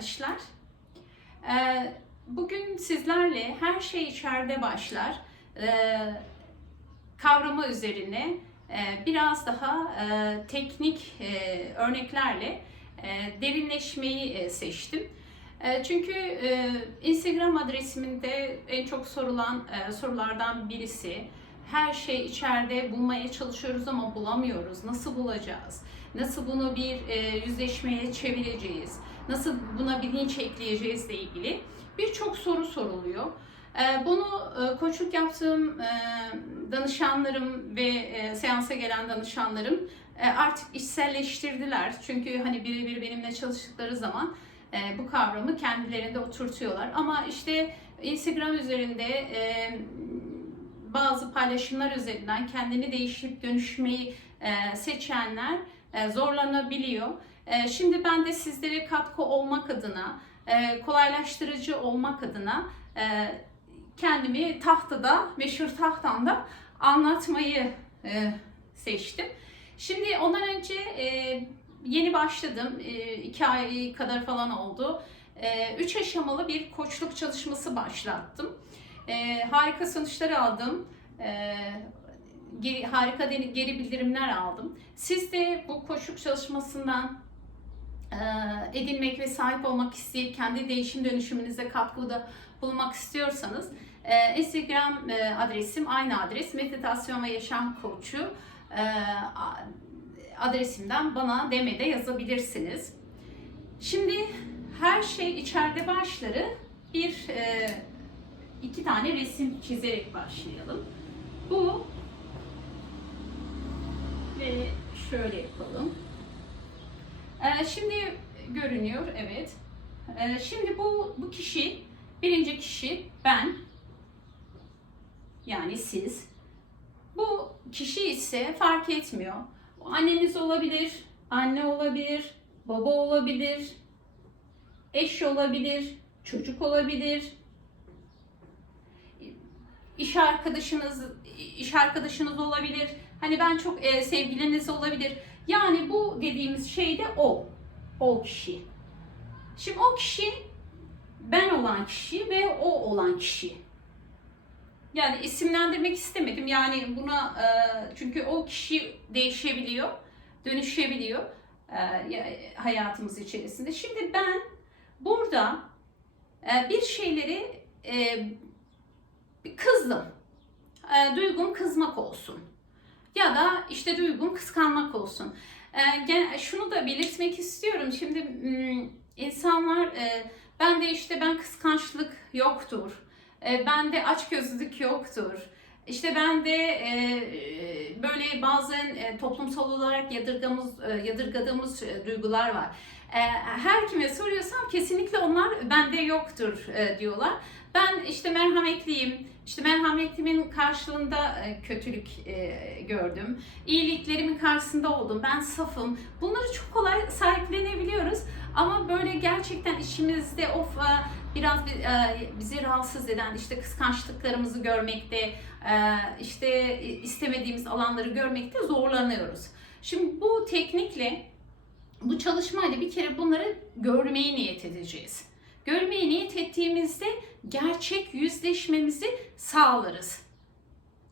arkadaşlar. Ee, Bugün sizlerle her şey içeride başlar ee, kavramı üzerine e, biraz daha teknik örneklerle derinleşmeyi seçtim. Çünkü Instagram adresimde en çok sorulan sorulardan birisi her şey içeride bulmaya çalışıyoruz ama bulamıyoruz. Nasıl bulacağız? Nasıl bunu bir e, yüzleşmeye çevireceğiz? Nasıl buna bilinç ekleyeceğizle ilgili birçok soru soruluyor. E, Bunu e, koçluk yaptığım e, danışanlarım ve e, seansa gelen danışanlarım e, artık içselleştirdiler. Çünkü hani birebir benimle çalıştıkları zaman e, bu kavramı kendilerinde oturtuyorlar. Ama işte Instagram üzerinde e, bazı paylaşımlar üzerinden kendini değişip dönüşmeyi e, seçenler zorlanabiliyor. E, Şimdi ben de sizlere katkı olmak adına, e, kolaylaştırıcı olmak adına e, kendimi tahtada, meşhur tahtamda anlatmayı e, seçtim. Şimdi ondan önce e, yeni başladım, e, iki ay kadar falan oldu. E, Üç aşamalı bir koçluk çalışması başlattım. E, harika sonuçlar aldım. Geri, harika geri bildirimler aldım. Siz de bu koçluk çalışmasından e, edinmek ve sahip olmak isteyip kendi değişim dönüşümünüze katkıda bulunmak istiyorsanız e, Instagram e, adresim aynı adres meditasyon ve yaşam koçu adresimden bana DM'de yazabilirsiniz. Şimdi her şey içeride başları bir iki tane resim çizerek başlayalım. Bu ve şöyle yapalım. Ee, şimdi görünüyor, evet. Ee, şimdi bu bu kişi, birinci kişi ben, yani siz. Bu kişi ise fark etmiyor. Anneniz olabilir, anne olabilir, baba olabilir, eş olabilir, çocuk olabilir, iş arkadaşınız iş arkadaşınız olabilir. Hani ben çok e, sevgiliniz olabilir. Yani bu dediğimiz şey de o. O kişi. Şimdi o kişi ben olan kişi ve o olan kişi. Yani isimlendirmek istemedim. Yani buna e, çünkü o kişi değişebiliyor, dönüşebiliyor e, ya- hayatımız içerisinde. Şimdi ben burada e, bir şeyleri e, kızdım. E, duygum kızmak olsun. Ya da işte duygum kıskanmak olsun. E, şunu da belirtmek istiyorum. Şimdi mm, insanlar e, ben de işte ben kıskançlık yoktur. E, bende açgözlülük yoktur. İşte ben de e, böyle bazen e, toplumsal olarak yadırgamız, e, yadırgadığımız e, duygular var. E, her kime soruyorsam kesinlikle onlar bende yoktur e, diyorlar. Ben işte merhametliyim, işte merhametimin karşılığında e, kötülük e, gördüm. İyiliklerimin karşısında oldum. Ben safım. Bunları çok kolay sahiplenebiliyoruz. Ama böyle gerçekten içimizde of e, biraz bi- e, bizi rahatsız eden işte kıskançlıklarımızı görmekte, e, işte istemediğimiz alanları görmekte zorlanıyoruz. Şimdi bu teknikle, bu çalışmayla bir kere bunları görmeye niyet edeceğiz. Görmeye niyet ettiğimizde gerçek yüzleşmemizi sağlarız.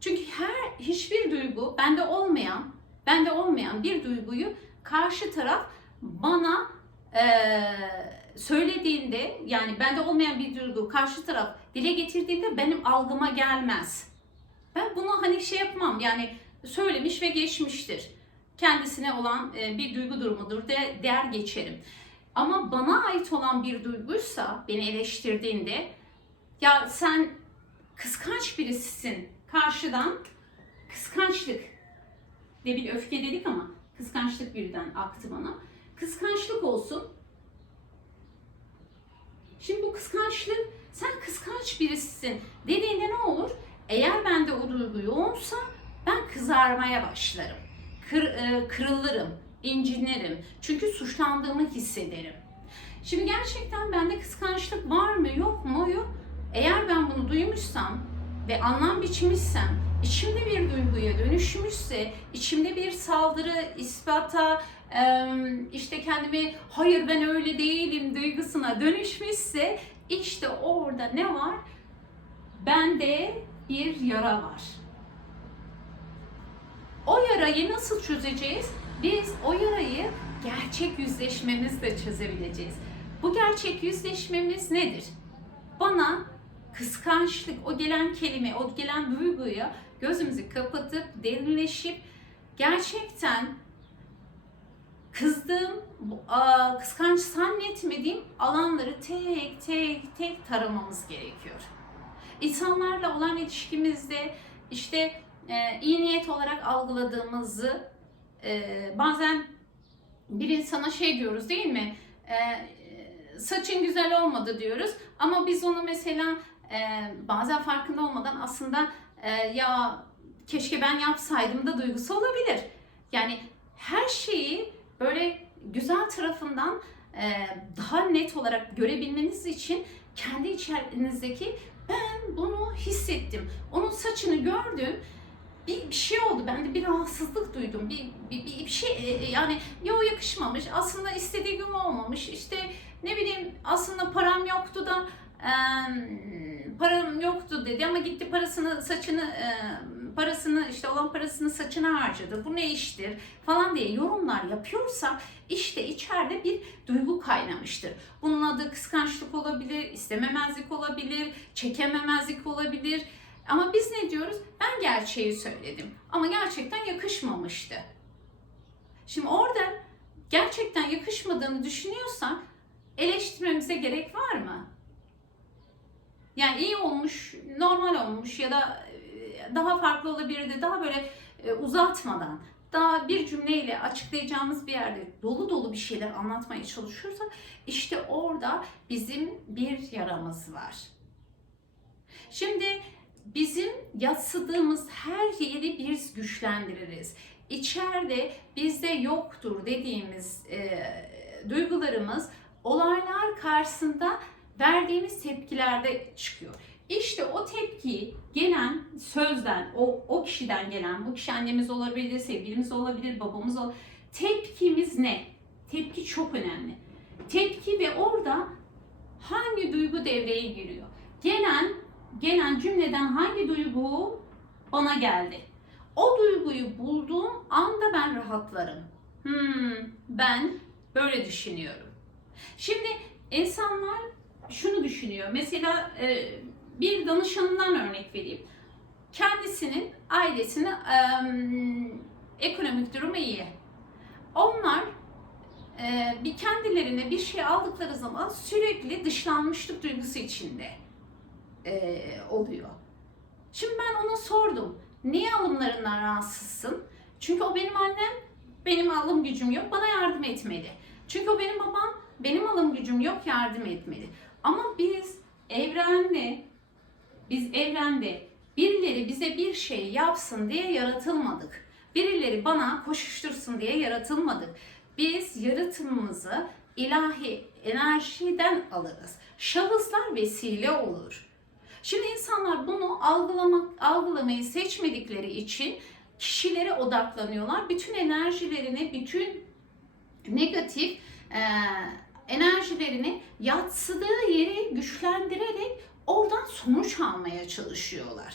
Çünkü her hiçbir duygu bende olmayan, bende olmayan bir duyguyu karşı taraf bana eee, söylediğinde yani bende olmayan bir duygu karşı taraf dile getirdiğinde benim algıma gelmez. Ben bunu hani şey yapmam yani söylemiş ve geçmiştir. Kendisine olan e, bir duygu durumudur de, der geçerim. Ama bana ait olan bir duyguysa beni eleştirdiğinde ya sen kıskanç birisisin karşıdan kıskançlık debil öfke dedik ama kıskançlık birden aktı bana. Kıskançlık olsun. Şimdi bu kıskançlık sen kıskanç birisisin dediğinde ne olur? Eğer bende o duygu yoğunsa ben kızarmaya başlarım. Kır, e, kırılırım, incinirim. Çünkü suçlandığımı hissederim. Şimdi gerçekten bende kıskançlık var mı yok mu yok. Eğer ben bunu duymuşsam ve anlam biçmişsem, içimde bir duyguya dönüşmüşse, içimde bir saldırı, ispata, işte kendimi hayır ben öyle değilim duygusuna dönüşmüşse işte orada ne var? Bende bir yara var. O yarayı nasıl çözeceğiz? Biz o yarayı gerçek yüzleşmemizle çözebileceğiz. Bu gerçek yüzleşmemiz nedir? Bana kıskançlık, o gelen kelime, o gelen duyguya gözümüzü kapatıp derinleşip gerçekten kızdığım, kıskanç zannetmediğim alanları tek tek tek taramamız gerekiyor. İnsanlarla olan ilişkimizde işte e, iyi niyet olarak algıladığımızı e, bazen bir insana şey diyoruz değil mi? E, saçın güzel olmadı diyoruz ama biz onu mesela bazen farkında olmadan aslında ya keşke ben yapsaydım da duygusu olabilir. Yani her şeyi böyle güzel tarafından e, daha net olarak görebilmeniz için kendi içerinizdeki ben bunu hissettim. Onun saçını gördüm. Bir, bir şey oldu. Ben de bir rahatsızlık duydum. Bir, bir, bir, bir şey e, e, yani yo yakışmamış. Aslında istediği gibi olmamış. İşte ne bileyim aslında param yoktu da e, param yoktu dedi ama gitti parasını saçını e, parasını işte olan parasını saçına harcadı. Bu ne iştir falan diye yorumlar yapıyorsa işte içeride bir duygu kaynamıştır. Bunun adı kıskançlık olabilir, istememezlik olabilir, çekememezlik olabilir. Ama biz ne diyoruz? Ben gerçeği söyledim ama gerçekten yakışmamıştı. Şimdi orada gerçekten yakışmadığını düşünüyorsan eleştirmemize gerek var mı? Yani iyi olmuş, normal olmuş ya da daha farklı olabilirdi. Daha böyle e, uzatmadan, daha bir cümleyle açıklayacağımız bir yerde dolu dolu bir şeyler anlatmaya çalışıyorsak işte orada bizim bir yaramız var. Şimdi bizim yatsıdığımız her yeri biz güçlendiririz. İçeride bizde yoktur dediğimiz e, duygularımız olaylar karşısında verdiğimiz tepkilerde çıkıyor. İşte o tepki gelen sözden, o, o kişiden gelen, bu kişi annemiz olabilir, sevgilimiz olabilir, babamız olabilir. Tepkimiz ne? Tepki çok önemli. Tepki ve orada hangi duygu devreye giriyor? Gelen gelen cümleden hangi duygu bana geldi? O duyguyu bulduğum anda ben rahatlarım. Hmm, ben böyle düşünüyorum. Şimdi insanlar şunu düşünüyor. Mesela e, bir danışanından örnek vereyim. Kendisinin, ailesinin e, ekonomik durumu iyi. Onlar e, bir kendilerine bir şey aldıkları zaman sürekli dışlanmışlık duygusu içinde e, oluyor. Şimdi ben ona sordum. Niye alımlarından rahatsızsın? Çünkü o benim annem, benim alım gücüm yok, bana yardım etmedi. Çünkü o benim babam, benim alım gücüm yok, yardım etmedi. Ama biz evrende, biz evrende birileri bize bir şey yapsın diye yaratılmadık. Birileri bana koşuştursun diye yaratılmadık. Biz yaratımımızı ilahi enerjiden alırız. Şahıslar vesile olur. Şimdi insanlar bunu algılamak, algılamayı seçmedikleri için kişilere odaklanıyorlar. Bütün enerjilerini, bütün negatif e, enerjilerini yatsıdığı yeri güçlendirerek oradan sonuç almaya çalışıyorlar.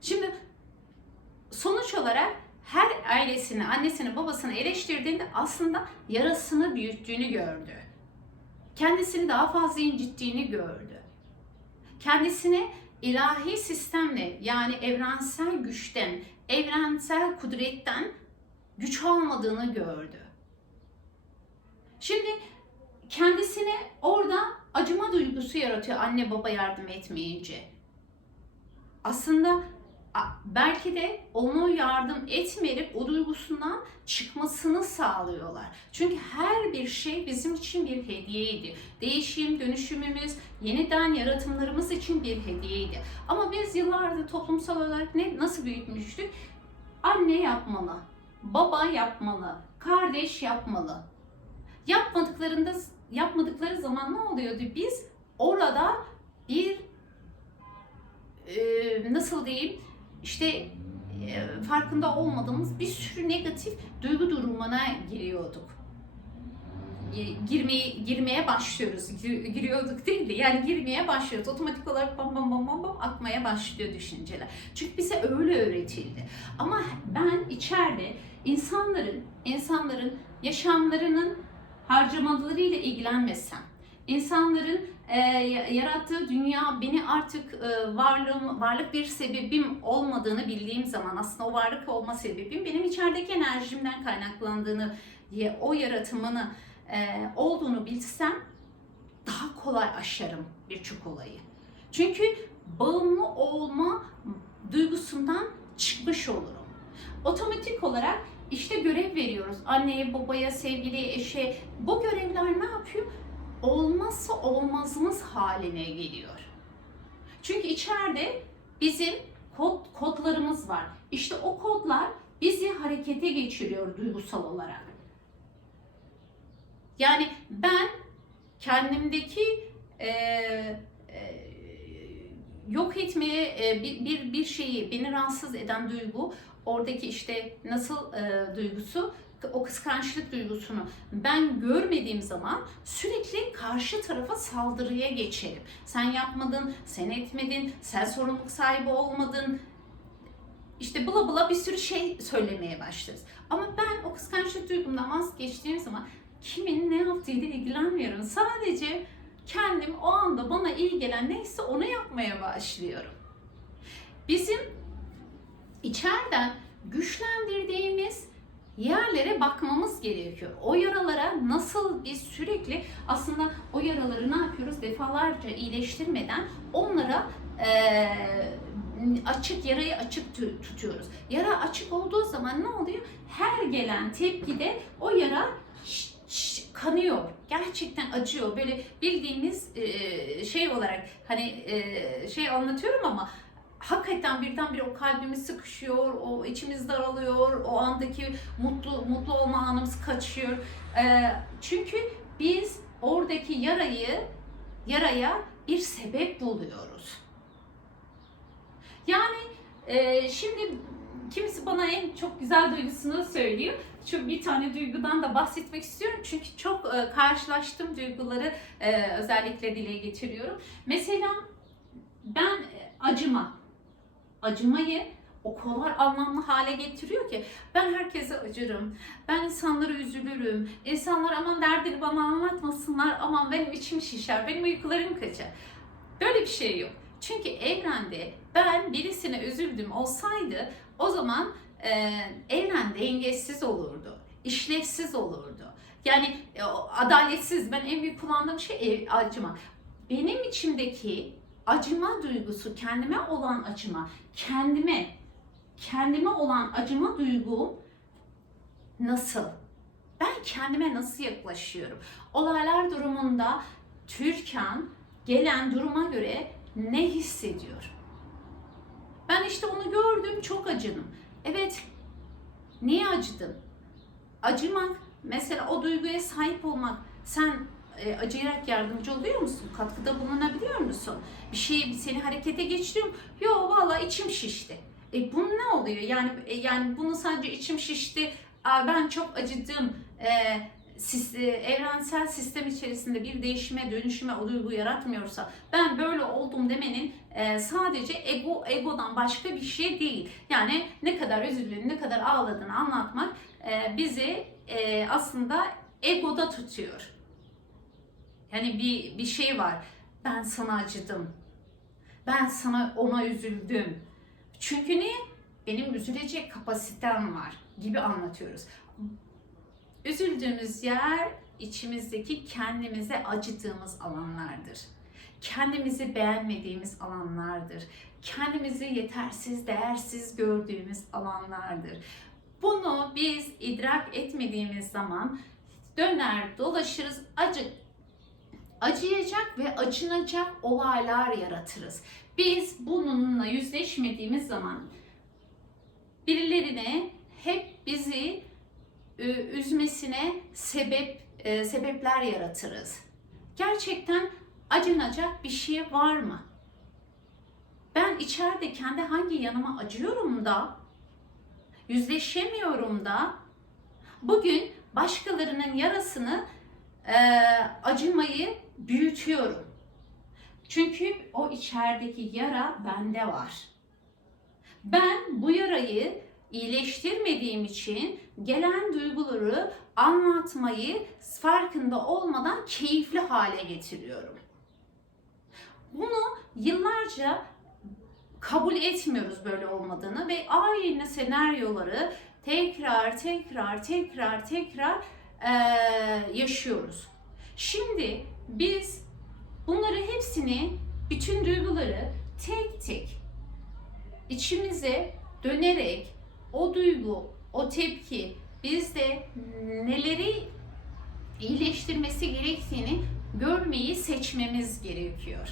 Şimdi sonuç olarak her ailesini, annesini, babasını eleştirdiğinde aslında yarasını büyüttüğünü gördü. Kendisini daha fazla incittiğini gördü. Kendisine ilahi sistemle yani evrensel güçten, evrensel kudretten güç almadığını gördü. Şimdi kendisine orada acıma duygusu yaratıyor anne baba yardım etmeyince. Aslında belki de onu yardım etmeyip o duygusundan çıkmasını sağlıyorlar. Çünkü her bir şey bizim için bir hediyeydi. Değişim, dönüşümümüz, yeniden yaratımlarımız için bir hediyeydi. Ama biz yıllardır toplumsal olarak ne nasıl büyütmüştük? Anne yapmalı, baba yapmalı, kardeş yapmalı. Yapmadıklarında yapmadıkları zaman ne oluyordu? Biz orada bir e, nasıl diyeyim işte e, farkında olmadığımız bir sürü negatif duygu durumuna giriyorduk. e, girmeye başlıyoruz. Gir- Giriyorduk değil de yani girmeye başlıyoruz. Otomatik olarak bam bam bam bam bam akmaya başlıyor düşünceler. Çünkü bize öyle öğretildi. Ama ben içeride insanların insanların yaşamlarının harcamalarıyla ilgilenmesem, insanların e, ya- yarattığı dünya beni artık e, varlığım, varlık bir sebebim olmadığını bildiğim zaman aslında o varlık olma sebebim benim içerideki enerjimden kaynaklandığını, diye o yaratımını e, olduğunu bilsem daha kolay aşarım birçok olayı. Çünkü bağımlı olma duygusundan çıkmış olurum. Otomatik olarak işte görev veriyoruz. Anneye, babaya, sevgili eşe. Bu görevler ne yapıyor? Olmazsa olmazımız haline geliyor. Çünkü içeride bizim kod, kodlarımız var. İşte o kodlar bizi harekete geçiriyor duygusal olarak. Yani ben kendimdeki e, e, yok etmeye e, bir, bir, bir şeyi beni rahatsız eden duygu oradaki işte nasıl e, duygusu o kıskançlık duygusunu ben görmediğim zaman sürekli karşı tarafa saldırıya geçerim. Sen yapmadın, sen etmedin, sen sorumluluk sahibi olmadın. İşte bula bula bir sürü şey söylemeye başlarız. Ama ben o kıskançlık duygumdan vazgeçtiğim zaman kimin ne yaptığıyla ilgilenmiyorum. Sadece kendim o anda bana iyi gelen neyse onu yapmaya başlıyorum. Bizim içeriden güçlendirdiğimiz yerlere bakmamız gerekiyor. O yaralara nasıl biz sürekli aslında o yaraları ne yapıyoruz defalarca iyileştirmeden onlara eee, açık yarayı açık tu- tutuyoruz. Yara açık olduğu zaman ne oluyor? Her gelen tepkide o yara kanıyor. Gerçekten acıyor. Böyle bildiğimiz eee, şey olarak hani eee, şey anlatıyorum ama hakikaten birdenbire o kalbimiz sıkışıyor, o içimiz daralıyor, o andaki mutlu mutlu olma anımız kaçıyor. Ee, çünkü biz oradaki yarayı yaraya bir sebep buluyoruz. Yani e, şimdi kimisi bana en çok güzel duygusunu söylüyor. Şu bir tane duygudan da bahsetmek istiyorum çünkü çok e, karşılaştığım duyguları e, özellikle dile getiriyorum. Mesela ben e, acıma, acımayı o kadar anlamlı hale getiriyor ki ben herkese acırım, ben insanlara üzülürüm, insanlar aman derdini bana anlatmasınlar, aman benim içim şişer, benim uykularım kaçar. Böyle bir şey yok. Çünkü evrende ben birisine üzüldüm olsaydı o zaman e, evren dengesiz olurdu, işlevsiz olurdu. Yani e, adaletsiz, ben en büyük kullandığım şey ev, acıma. Benim içimdeki acıma duygusu, kendime olan acıma, kendime, kendime olan acıma duygum nasıl? Ben kendime nasıl yaklaşıyorum? Olaylar durumunda Türkan gelen duruma göre ne hissediyor? Ben işte onu gördüm, çok acıdım. Evet, niye acıdın? Acımak, mesela o duyguya sahip olmak, sen e, acıyarak yardımcı oluyor musun? Katkıda bulunabiliyor musun? Bir şey seni harekete geçiriyor mu? Yo vallahi içim şişti. E bu ne oluyor? Yani e, yani bunu sadece içim şişti. Aa, ben çok acıdım. E, sis- e, evrensel sistem içerisinde bir değişime, dönüşüme o duygu yaratmıyorsa ben böyle oldum demenin e, sadece ego egodan başka bir şey değil. Yani ne kadar üzüldüğünü, ne kadar ağladığını anlatmak e, bizi e, aslında egoda tutuyor. Yani bir bir şey var. Ben sana acıdım. Ben sana ona üzüldüm. Çünkü ne? Benim üzülecek kapasitem var gibi anlatıyoruz. Üzüldüğümüz yer içimizdeki kendimize acıdığımız alanlardır. Kendimizi beğenmediğimiz alanlardır. Kendimizi yetersiz, değersiz gördüğümüz alanlardır. Bunu biz idrak etmediğimiz zaman döner dolaşırız acı acıyacak ve acınacak olaylar yaratırız. Biz bununla yüzleşmediğimiz zaman birilerine hep bizi e, üzmesine sebep e, sebepler yaratırız. Gerçekten acınacak bir şey var mı? Ben içeride kendi hangi yanıma acıyorum da yüzleşemiyorum da bugün başkalarının yarasını e, acımayı büyütüyorum. Çünkü o içerideki yara bende var. Ben bu yarayı iyileştirmediğim için gelen duyguları anlatmayı farkında olmadan keyifli hale getiriyorum. Bunu yıllarca kabul etmiyoruz böyle olmadığını ve aynı senaryoları tekrar tekrar tekrar tekrar eee, yaşıyoruz. Şimdi biz bunları hepsini, bütün duyguları tek tek içimize dönerek o duygu, o tepki bizde neleri iyileştirmesi gerektiğini görmeyi seçmemiz gerekiyor.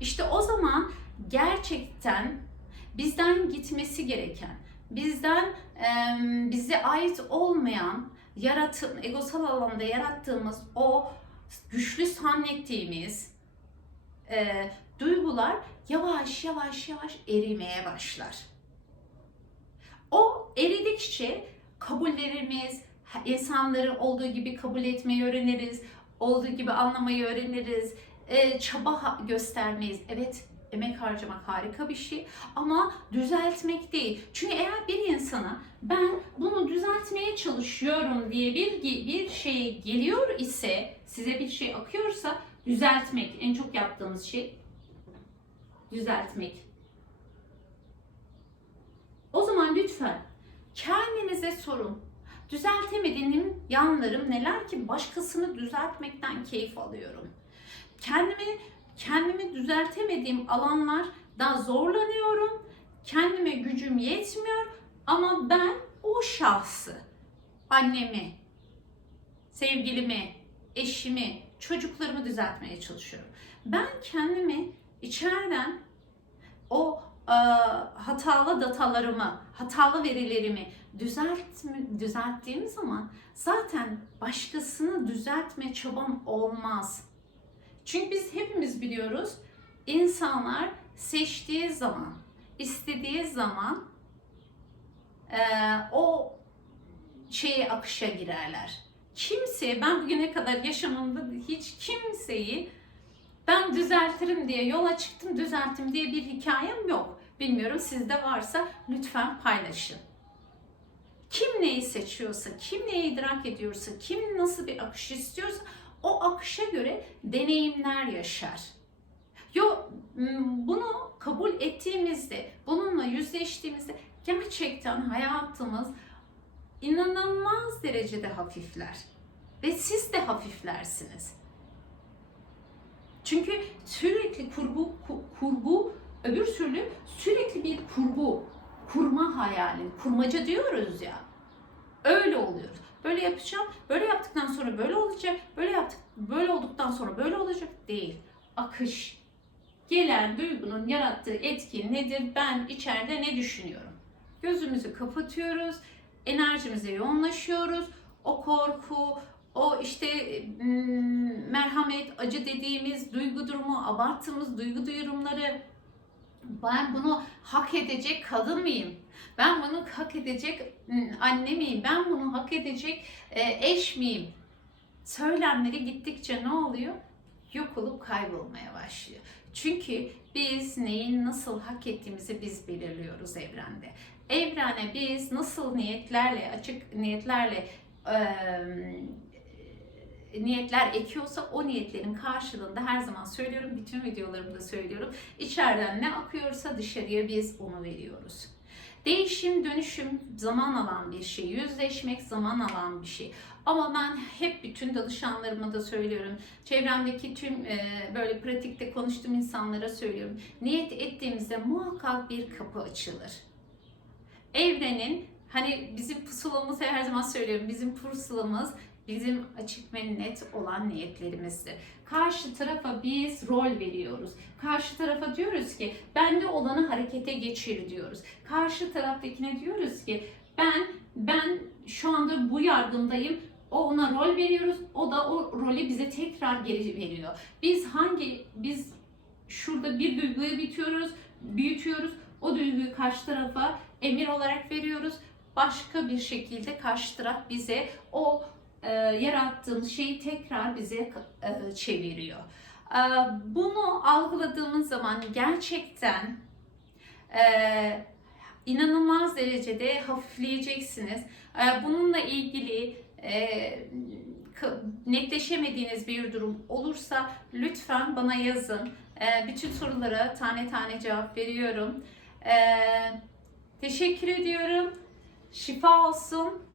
İşte o zaman gerçekten bizden gitmesi gereken, bizden em, bize ait olmayan, yaratım, egosal alanda yarattığımız o güçlü zannettiğimiz e, duygular yavaş yavaş yavaş erimeye başlar. O eridikçe kabullerimiz, insanları olduğu gibi kabul etmeyi öğreniriz, olduğu gibi anlamayı öğreniriz, e, çaba göstermeyiz. Evet, emek harcamak harika bir şey ama düzeltmek değil. Çünkü eğer bir insana ben bunu düzeltmeye çalışıyorum diye bir bir şey geliyor ise, size bir şey akıyorsa düzeltmek en çok yaptığımız şey düzeltmek. O zaman lütfen kendinize sorun. Düzeltemediğim yanlarım neler ki başkasını düzeltmekten keyif alıyorum. Kendimi kendimi düzeltemediğim alanlarda zorlanıyorum. Kendime gücüm yetmiyor ama ben o şahsı, annemi, sevgilimi, eşimi, çocuklarımı düzeltmeye çalışıyorum. Ben kendimi içeriden o e, hatalı datalarımı, hatalı verilerimi düzelt, düzelttiğim zaman zaten başkasını düzeltme çabam olmaz. Çünkü biz hepimiz biliyoruz insanlar seçtiği zaman, istediği zaman e, o şeye akışa girerler. Kimse, ben bugüne kadar yaşamımda hiç kimseyi ben düzeltirim diye yola çıktım, düzelttim diye bir hikayem yok. Bilmiyorum sizde varsa lütfen paylaşın. Kim neyi seçiyorsa, kim neyi idrak ediyorsa, kim nasıl bir akış istiyorsa o akışa göre deneyimler yaşar. Yo bunu kabul ettiğimizde, bununla yüzleştiğimizde gerçekten hayatımız inanılmaz derecede hafifler. Ve siz de hafiflersiniz. Çünkü sürekli kurgu ku- kurgu öbür türlü sürekli bir kurgu kurma hayali, kurmaca diyoruz ya. Öyle oluyoruz. Böyle yapacağım, böyle yaptıktan sonra böyle olacak, böyle yaptık, böyle olduktan sonra böyle olacak değil. Akış. Gelen duygunun yarattığı etki nedir? Ben içeride ne düşünüyorum? Gözümüzü kapatıyoruz, enerjimize yoğunlaşıyoruz. O korku, o işte mm, merhamet, acı dediğimiz duygu durumu, abarttığımız duygu duyurumları ben bunu hak edecek kadın mıyım? Ben bunu hak edecek mm, anne miyim? Ben bunu hak edecek e, eş miyim? Söylemleri gittikçe ne oluyor? Yok olup kaybolmaya başlıyor. Çünkü biz neyin nasıl hak ettiğimizi biz belirliyoruz evrende. Evrene biz nasıl niyetlerle, açık niyetlerle eee niyetler ekiyorsa o niyetlerin karşılığında her zaman söylüyorum, bütün videolarımda söylüyorum. İçeriden ne akıyorsa dışarıya biz onu veriyoruz. Değişim, dönüşüm zaman alan bir şey. Yüzleşmek zaman alan bir şey. Ama ben hep bütün danışanlarıma da söylüyorum. Çevremdeki tüm e, böyle pratikte konuştuğum insanlara söylüyorum. Niyet ettiğimizde muhakkak bir kapı açılır. Evrenin hani bizim pusulamız her zaman söylüyorum. Bizim pusulamız bizim açık ve net olan niyetlerimizdir. Karşı tarafa biz rol veriyoruz. Karşı tarafa diyoruz ki bende olanı harekete geçir diyoruz. Karşı taraftakine diyoruz ki ben ben şu anda bu yargındayım. O ona rol veriyoruz. O da o rolü bize tekrar geri veriyor. Biz hangi biz şurada bir duyguyu bitiyoruz, büyütüyoruz. O duyguyu karşı tarafa emir olarak veriyoruz. Başka bir şekilde karşı taraf bize o e, yarattığımız şeyi tekrar bize e, çeviriyor. E, bunu algıladığımız zaman gerçekten e, inanılmaz derecede hafifleyeceksiniz. E, bununla ilgili e, netleşemediğiniz bir durum olursa lütfen bana yazın. E, bütün sorulara tane tane cevap veriyorum. E, teşekkür ediyorum. Şifa olsun.